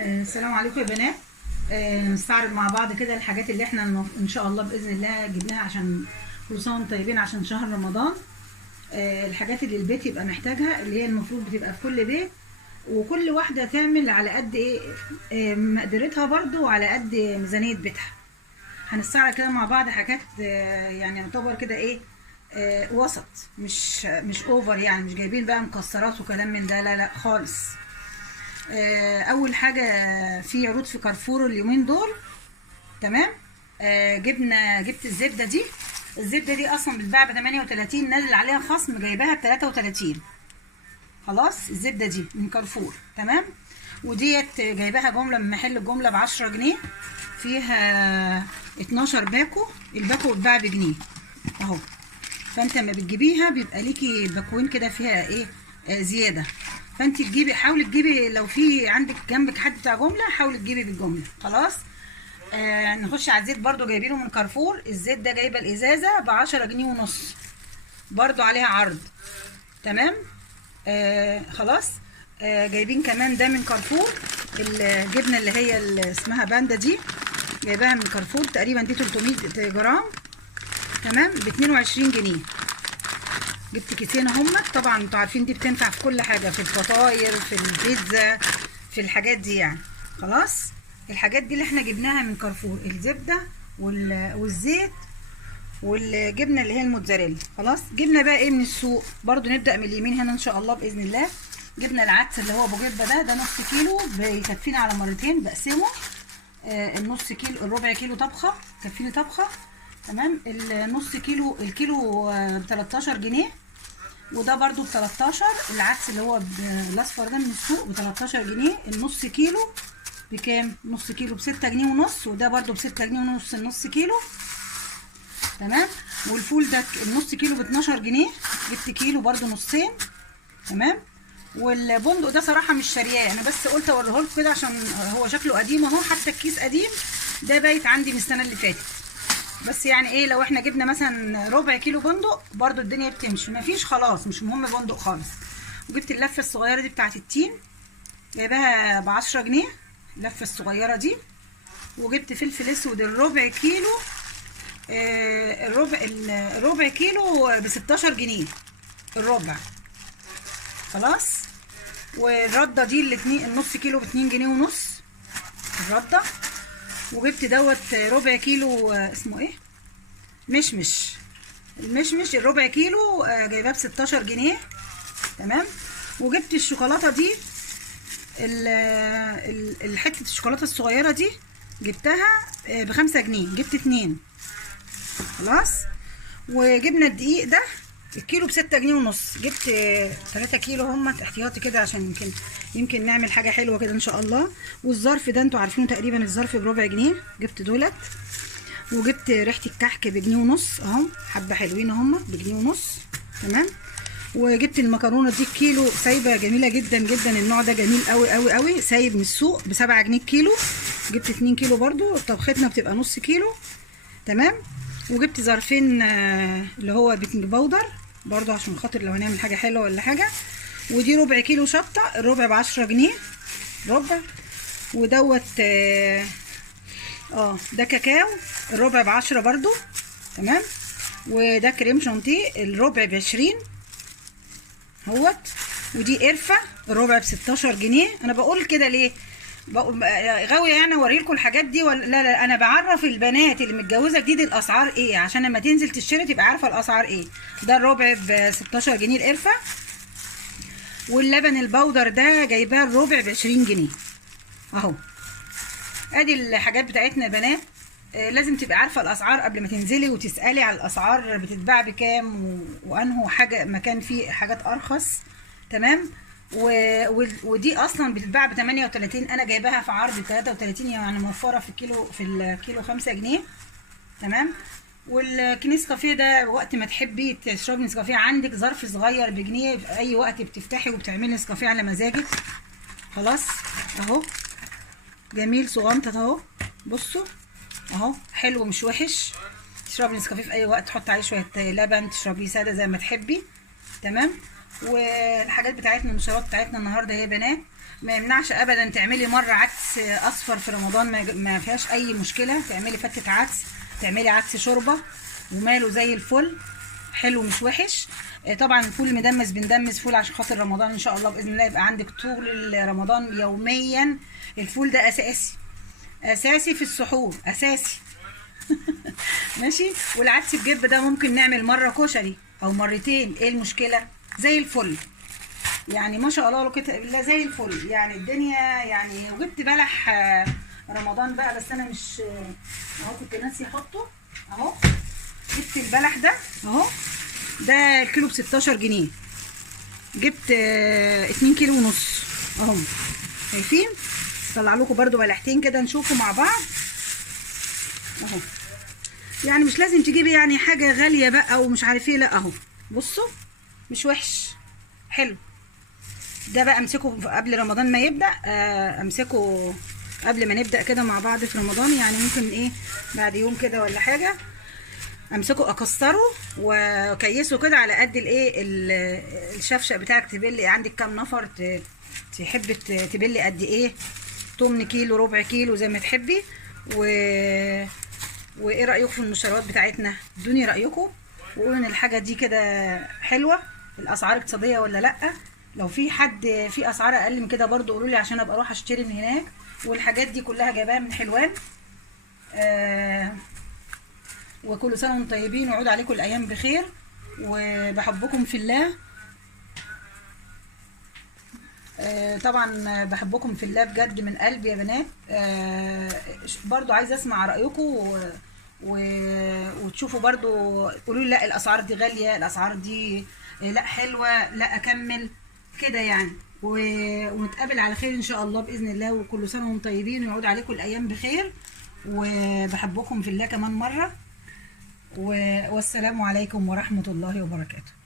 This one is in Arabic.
السلام عليكم يا بنات. نستعرض مع بعض كده الحاجات اللي احنا ان شاء الله باذن الله جبناها عشان كل سنه وانتم طيبين عشان شهر رمضان. الحاجات اللي البيت يبقى محتاجها اللي هي المفروض بتبقى في كل بيت، وكل واحده تعمل على قد ايه مقدرتها برضو وعلى قد ميزانيه بيتها. هنستعرض كده مع بعض حاجات يعني يعتبر كده ايه وسط، مش اوفر، يعني مش جايبين بقى مكسرات وكلام من ده، لا لا خالص. اول حاجه في عروض في كارفور اليومين دول، تمام. جبت الزبده دي اصلا بتتباع ب 38، نازل عليها خصم جايباها ب 33. خلاص الزبده دي من كارفور، تمام. وديت جايباها جمله من محل الجمله ب 10 جنيه، فيها 12 باكو، الباكو بيتباع بجنيه اهو. فانت لما بتجيبيها بيبقى ليكي باكوين كده فيها ايه زياده، فانت حاولي تجيبي لو في عندك جنبك حد بتاع جمله، حاولي تجيبي بالجمله. خلاص. نخش على الزيت، برضو جايبينه من كارفور. الزيت ده جايبه الازازه ب 10 جنيه ونص، برضو عليها عرض، تمام. خلاص. جايبين كمان ده من كارفور، الجبنه اللي هي اللي اسمها باندا دي، جايباها من كارفور تقريبا دي 300 جرام، تمام، ب 22 جنيه. جبت كيسين هم، طبعا انتوا عارفين دي بتنفع في كل حاجه، في الفطاير، في البيتزا، في الحاجات دي يعني. خلاص. الحاجات دي اللي احنا جبناها من كارفور، الزبده والزيت والجبنه اللي هي الموتزاريلا. خلاص. جبنا بقى ايه من السوق، برضو نبدا من اليمين هنا ان شاء الله باذن الله. جبنا العدس اللي هو ابو جبه، ده نص كيلو، بيكفينا على مرتين، بقسمه النص كيلو، الربع كيلو طبخه كفيني طبخه، تمام. النص كيلو، الكيلو ب 13 جنيه، وده برضو ب 13. العدس اللي هو الاصفر ده من السوق ب 13 جنيه. النص كيلو بكام؟ نص كيلو ب 6 جنيه ونص، وده برضو ب 6 جنيه ونص النص كيلو، تمام. والفول ده النص كيلو ب 12 جنيه، جبت كيلو برضو نصين، تمام. والبندق ده صراحه مش شارياه انا، بس قلت اوريه لكم كده عشان هو شكله قديم اهو، حتى الكيس قديم، ده بايت عندي من السنه اللي فاتت. بس يعني ايه، لو احنا جبنا مثلا ربع كيلو بندق برضو الدنيا بتمشي، مفيش خلاص مش مهم بندق خالص. وجبت اللفه الصغيره دي بتاعت التين، جايباها ب 10 جنيه اللفه الصغيره دي. وجبت فلفل اسود الربع كيلو، الربع كيلو ب 16 جنيه الربع. خلاص. والرده دي الاتنين، النص كيلو ب 2 جنيه ونص الرده. وجبت دوت ربع كيلو اسمه ايه، مشمش، المشمش الربع كيلو جايباه ب 16 جنيه، تمام. وجبت الشوكولاته دي، الحته الشوكولاته الصغيره دي جبتها ب 5 جنيه، جبت 2. خلاص. وجبنا الدقيق ده الكيلو ب 6 جنيه ونص، جبت 3 كيلو هم احتياطي كده عشان يمكن نعمل حاجه حلوه كده ان شاء الله. والظرف ده انتوا عارفينه تقريبا، الظرف بربع جنيه، جبت دولت. وجبت ريحه الكحك بجنيه ونص اهو، حبه حلوين هم بجنيه ونص، تمام. وجبت المكرونه دي الكيلو سايبه، جميله جدا جدا، النوع ده جميل قوي قوي قوي، سايب من السوق ب 7 جنيه الكيلو. جبت 2 كيلو برضو، طبختنا بتبقى نص كيلو، تمام. وجبت ظرفين اللي هو بيكنج باودر برضو عشان خاطر لو هنعمل حاجه حلوه ولا حاجه. ودي ربع كيلو شطه، الربع ب 10 جنيه ربع. ودوت ده كاكاو، الربع ب 10 برضو، تمام. وده كريم شانتيه الربع ب 20 اهوت. ودي قرفه الربع ب 16 جنيه. انا بقول كده ليه؟ غاويه يعني اوريلكم الحاجات دي ولا لا؟ لا، انا بعرف البنات اللي متجوزه جديد الاسعار ايه، عشان لما تنزل تشتري تبقى عارفه الاسعار ايه. ده الربع ب 16 جنيه القرفه. واللبن البودر ده جايباه الربع ب 20 جنيه اهو. ادي الحاجات بتاعتنا يا بنات. لازم تبقى عارفه الاسعار قبل ما تنزلي وتسالي على الاسعار بتتباع بكام، وانه حاجه مكان فيه حاجات ارخص، تمام. ودي اصلا بتتباع ب 38، انا جايباها في عرض 33، يعني موفره في الكيلو 5 جنيه، تمام. والنسكافيه ده وقت ما تحبي تشربي نسكافيه، عندك ظرف صغير بجنيه، في اي وقت بتفتحي وبتعملي نسكافيه على مزاجك. خلاص اهو، جميل صغنطه اهو، بصوا اهو، حلو مش وحش. تشربي نسكافيه في اي وقت، تحطي عليه شويه لبن، تشربيه ساده زي ما تحبي، تمام. والحاجات بتاعتنا النشويات بتاعتنا النهارده يا بنات. ما يمنعش ابدا تعملي مره عدس اصفر في رمضان، ما فيهاش اي مشكله. تعملي فتة عدس، تعملي عدس شوربه وماله زي الفل، حلو مش وحش. طبعا الفول مدمس، بندمس فول عشان خاطر رمضان ان شاء الله باذن الله يبقى عندك طول رمضان يوميا. الفول ده اساسي في السحور، اساسي. ماشي. والعدس بجب ده ممكن نعمل مره كشري او مرتين، ايه المشكله؟ زي الفل يعني، ما شاء الله كده بالله زي الفل يعني الدنيا يعني. وجبت بلح رمضان بقى، بس انا مش اهو كنت ناسي احطه اهو. جبت البلح ده اهو، ده الكيلو ب16 جنيه. جبت 2 كيلو ونص اهو، شايفين؟ طلع لكم برده بلحتين كده نشوفه مع بعض اهو. يعني مش لازم تجيبي يعني حاجه غاليه بقى ومش عارف ايه، لا اهو بصوا مش وحش، حلو. ده بقى امسكه قبل رمضان ما يبدا، امسكه قبل ما نبدا كده مع بعض في رمضان، يعني ممكن ايه بعد يوم كده ولا حاجه، امسكه اكسره وكيسه كده على قد الايه الشفشق بتاعك. تبلي عندك كام نفر تحب تبلي قد ايه، 8 كيلو ربع كيلو زي ما تحبي. وايه رايكم في النشويات بتاعتنا؟ ادوني رايكم وقولوا ان الحاجه دي كده حلوه، الاسعار اقتصاديه ولا لا. لو في حد في اسعار اقل من كده برضو قولوا لي عشان ابقى اروح اشتري من هناك. والحاجات دي كلها جايباها من حلوان. وكل سنه وانتم طيبين ويعود عليكم الايام بخير، وبحبكم في الله. طبعا بحبكم في الله بجد من قلبي يا بنات. برضو عايزه اسمع رايكم وتشوفوا برضو، قولوا لي لا الاسعار دي غاليه، الاسعار دي لا حلوه، لا اكمل كده يعني. ونتقابل على خير ان شاء الله باذن الله. وكل سنه وانتم طيبين ويعود عليكم الايام بخير، وبحبكم في الله كمان مره. والسلام عليكم ورحمه الله وبركاته.